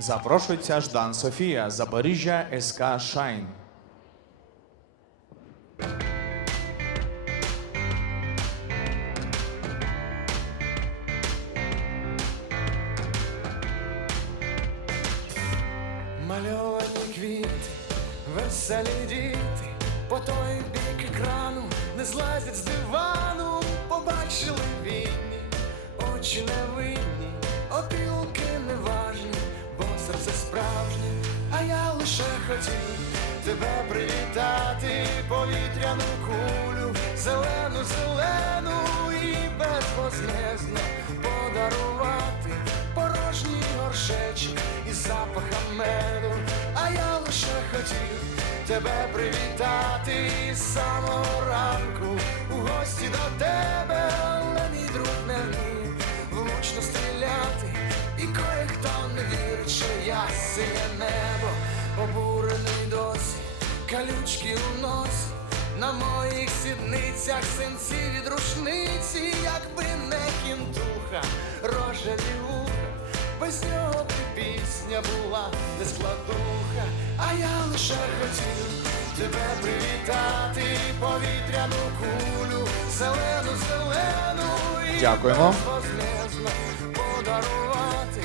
Запрошується Ждан Софія, Запоріжжя СК Шайн. Мальовані квіти, веселі діти, по той бік екрану не злазять з дивану, побачили вільні, очі невинні, опілки лише хотів тебе привітати, повітряну кулю, зелену, зелену і безвознезно подарувати порожній горшечок із запахом меду, а я лише хотів тебе привітати із самого ранку. У гості до тебе, але мій друг не вмів влучно стріляти, і кое-хто не вірить, що я синє небо, обурений досі, калючки у носі. На моїх сідницях синці від рушниці, якби не кінтуха, рожеві вуха, без нього б пісня була не складуха, а я лише хотів тебе привітати, повітряну кулю, зелену, зелену і Дякуємо. подарувати